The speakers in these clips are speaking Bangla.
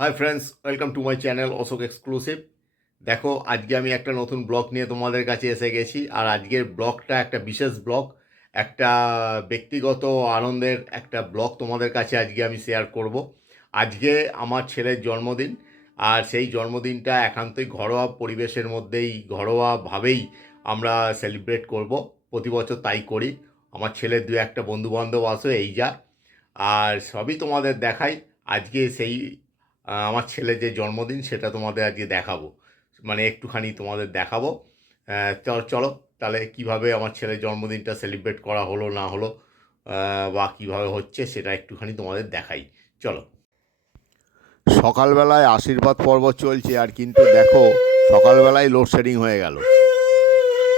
Hi friends welcome to my channel Ashok exclusive দেখো, আজকে আমি একটা নতুন ব্লগ নিয়ে তোমাদের কাছে এসে গেছি, আর আজকের ব্লগটা একটা বিশেষ ব্লগ, একটা ব্যক্তিগত আনন্দের একটা ব্লগ তোমাদের কাছে আজকে আমি শেয়ার করব। আজকে আমার ছেলের জন্মদিন, আর সেই জন্মদিনটা একান্তই ঘরোয়া পরিবেশের মধ্যেই ঘরোয়াভাবেই আমরা সেলিব্রেট করব। প্রতি বছর তাই করি। আমার ছেলের দু একটা বন্ধুবান্ধব আসে এই যা। আর সবই তোমাদের দেখাই। আজকে সেই আমার ছেলের যে জন্মদিন সেটা তোমাদের আজকে দেখাবো। মানে একটুখানি তোমাদের দেখাবো। চল, তাহলে কীভাবে আমার ছেলের জন্মদিনটা সেলিব্রেট করা হলো, না হলো বা কীভাবে হচ্ছে সেটা একটুখানি তোমাদের দেখাই। চলো। সকালবেলায় আশীর্বাদ পর্ব চলছে, আর কিন্তু দেখো, সকালবেলায় লোডশেডিং হয়ে গেল।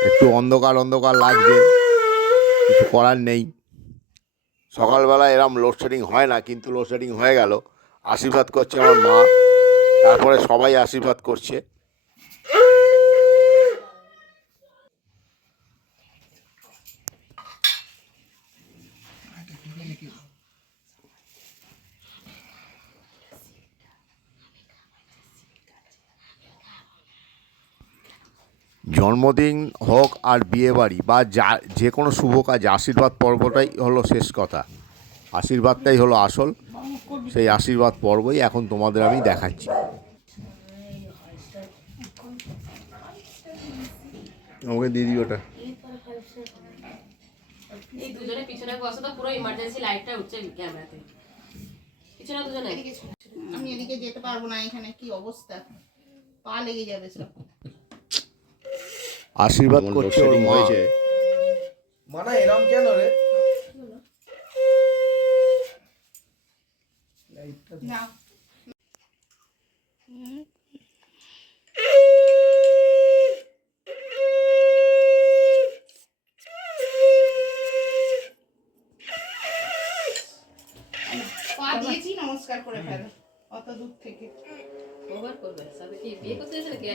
একটু অন্ধকার অন্ধকার লাগছে, কিছু করার নেই। সকালবেলা এরম লোডশেডিং হয় না, কিন্তু লোডশেডিং হয়ে গেল। আশীর্বাদ করছে আমার মা। তারপরে সবাই আশীর্বাদ করছে। জন্মদিন হোক আর বিয়ে বাড়ি বা যা, যে কোনো শুভ কাজ, আশীর্বাদ পর্বটাই হলো শেষ কথা। আশীর্বাদটাই হলো আসল। সেই আশীর্বাদ পর্বই এখন তোমাদের আমি দেখাচ্ছি। আমাকে দিয়ে দিই ওটা। এই দুজনে পিছনে বসে তো পুরো ইমার্জেন্সি লাইটটা উঠছে ক্যামেরাতে পিছনে দুজনে? আমি এদিকে যেতে পারব না এখানে কি অবস্থা? পা লেগে যাবে সব। আশীর্বাদ করছে ওর মা। মানা এরম কেন রে? না পা দিয়েছি নমস্কার করে ফেলো। অত দূর থেকে। ওভার করবে সবে কি বিয়ে করতে নাকি?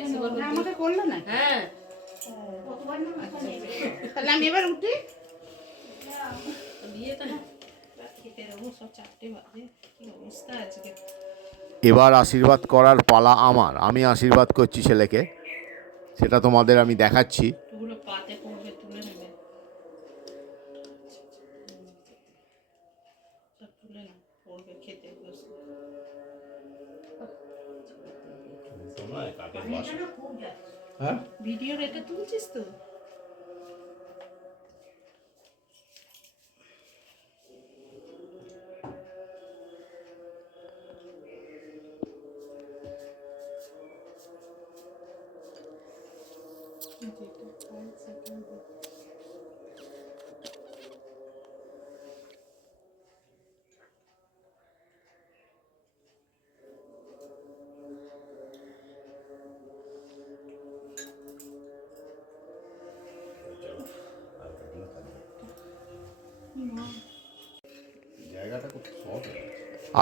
আমাকে করল না? হ্যাঁ। তাহলে আমি এবার উঠি। বিয়ে তো না এবার আশীর্বাদ করার পালা আমার। আমি আশীর্বাদ করছি ছেলেকে। সেটা তোমাদের আমি দেখাচ্ছি। ওগুলো পাতে পড়বে তুলে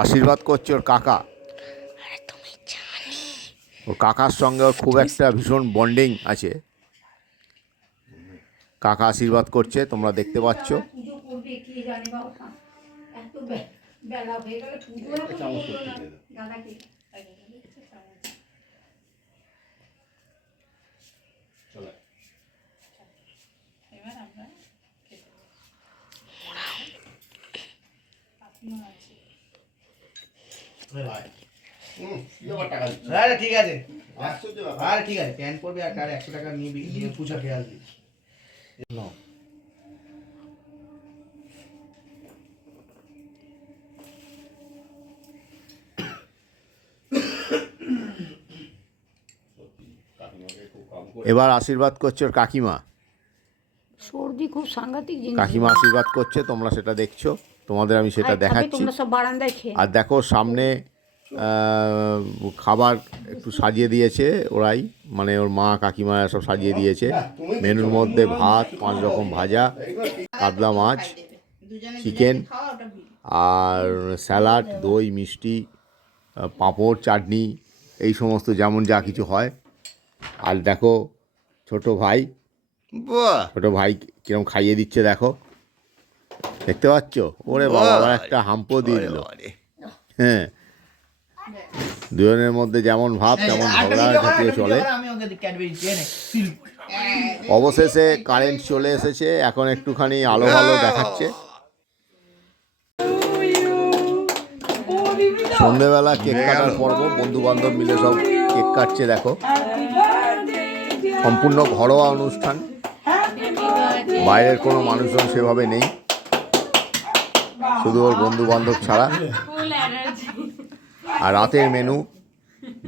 আশীর্বাদ করছে ওর কাকা। ওর কাকার সঙ্গে ওর খুব একটা ভীষণ বন্ডিং আছে। কাকা আশীর্বাদ করছে তোমরা দেখতে পাচ্ছ। করবে হয়ে ঠিক আছে। আরে ঠিক আছে প্যান্ট পরবি আর একশো টাকা নিবি নিয়ে পুজো খেয়ে আসবি। এবার আশীর্বাদ করছে ওর কাকিমা। সর্দি খুব সাংঘাতিক জিনিস। কাকিমা আশীর্বাদ করছে তোমরা সেটা দেখছ। তোমাদের আমি সেটা দেখাচ্ছি। তোমরা সব বারান্দায় খেয়ে আর দেখো সামনে খাবার একটু সাজিয়ে দিয়েছে ওরাই। মানে ওর মা কাকিমা সব সাজিয়ে দিয়েছে। মেনুর মধ্যে ভাত পাঁচ রকম ভাজা কাতলা মাছ চিকেন আর স্যালাড দই মিষ্টি পাঁপড় চাটনি এই সমস্ত যেমন যা কিছু হয়। আর দেখো ছোট ভাই ছোট ভাই কিরম খাইয়ে দিচ্ছে দেখো। দেখতে পাচ্ছ? ওরে বাবা একটা হাম্পো দিয়ে দিল। হ্যাঁ। দুজনের মধ্যে যেমন ভাব তেমন ঝগড়াঝাটিও চলে? অবশেষে কারেন্ট চলে এসেছে এখন একটুখানি আলো ভালো দেখাচ্ছে। সন্ধেবেলা কেক কাটার পর্ব বন্ধু বান্ধব মিলে সব কেক কাটছে দেখো। সম্পূর্ণ ঘরোয়া অনুষ্ঠান। বাইরের কোনো মানুষজন সেভাবে নেই। শুধু ওর বন্ধু বান্ধব ছাড়া। আর রাতের মেনু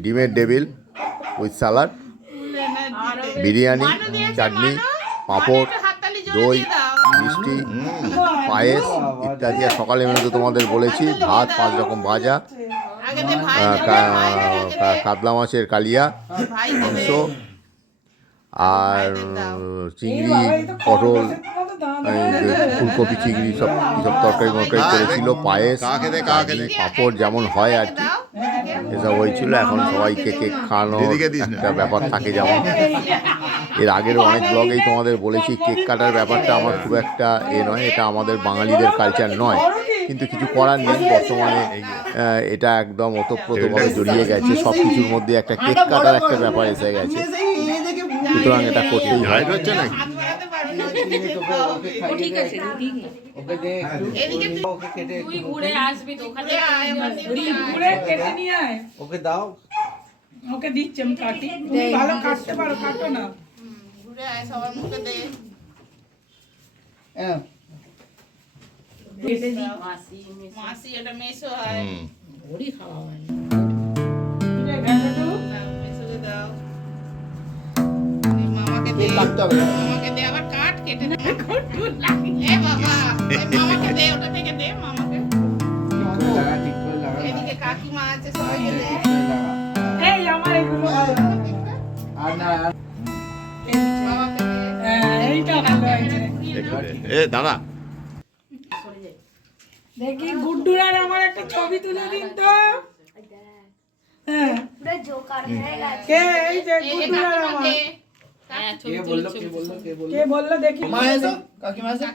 ডিমের devil with salad biryani chutney papad দই মিষ্টি পায়েস ইত্যাদি। আর সকালে মেনুতে তোমাদের বলেছি ভাত পাঁচ রকম ভাজা কাতলা মাছের কালিয়া মাংস আর চিংড়ি পটল ফুলকপি চিংড়ি সব সব তরকারি মরকারি করেছিল পায়েস পাঁপড় যেমন হয় আর কি। এসব হয়েছিল এখন সবাইকে কেক খাওয়ানো একটা ব্যাপার থাকে যেমন। এর আগের অনেক ব্লগেই তোমাদের বলেছি কেক কাটার ব্যাপারটা আমার খুব একটা এ নয় এটা আমাদের বাঙালিদের কালচার নয়। কিন্তু কিছু করার নেই বর্তমানে এটা একদম ওতপ্রোতভাবে জড়িয়ে গেছে সব কিছুর মধ্যে একটা কেক কাটার একটা ব্যাপার এসে গেছে। সুতরাং এটা করতেই হয় হচ্ছে নাকি? ঠিক আছে দিদি ওকে দে এদিকে ওকে কেটে তুই ঘুরে আসবি তো ওখানে ঘুরে আয়, আমার দিকে আয়। ঘুরে কেটে নিয়ে আয়। ওকে দাও। ওকে দিচ্ছি আমি কাটি। তুমি ভালো কাটতে পারো কাটো না। ঘুরে আয়, সবার মুখে দে। হ্যাঁ। মাসি মেসো। মাসি, এটা মেসো হয়। ওরই খাওয়া হয় না। দে। কাটতে হবে মামাকে দে, আবার কাট, কেটে দে। এ বাবা, মামাকে দে, ওটা থেকে দে, মামাকে। লাগা লাগা এদিকে কাকিমা আছে, দে। লাগা। এই আমার এগুলো আর না। হ্যাঁ, এইটা ভালো হয়েছে এ দাদা দেখি গুড্ডুর আর আমার একটা ছবি তুলে দিন তো হ্যাঁ কে এই যে গুড্ডুর আর আমার দে। ছবি কে বলল ছবি কে। বলল দেখি। মা এসো কাকিমা এসো।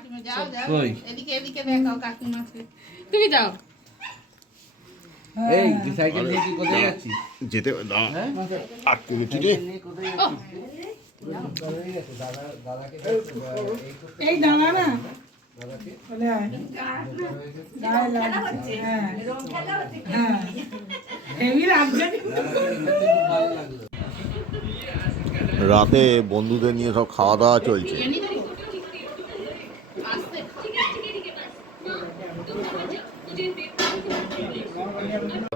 কই? এদিকে, এদিকে দেখাও কাকিমাকে। তুমি যাও এই সাইকেল নিয়ে কি কোথায় যাচ্ছিস? যেতে হ্যাঁ? রে এই দাঁড়া না। হ্যাঁ। হ্যাঁ। রাতে বন্ধুদের নিয়ে সব খাওয়া দাওয়া চলছে।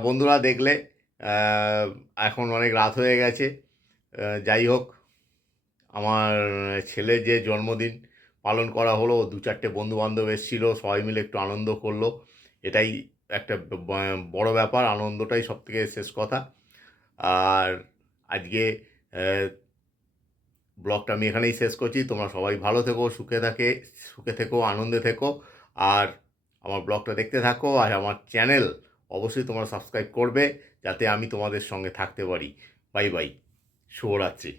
বন্ধুরা দেখলে এখন অনেক রাত হয়ে গেছে। যাই হোক, আমার ছেলের যে জন্মদিন পালন করা হলো, দু চারটে বন্ধু বান্ধব এসেছিল, সবাই মিলে একটু আনন্দ করল। এটাই একটা বড় ব্যাপার, আনন্দটাই সব থেকে শেষ কথা। আর আজকে ব্লগটা আমি এখানেই শেষ করছি। তোমরা সবাই ভালো থেকো, সুখে থাকে, সুখে থেকো, আনন্দে থেকো। আর আমার ব্লগটা দেখতে থাকো আর আমার চ্যানেল অবশ্যই তোমরা সাবস্ক্রাইব করবে যাতে আমি তোমাদের সঙ্গে থাকতে পারি। বাই বাই, শুভরাত্রি।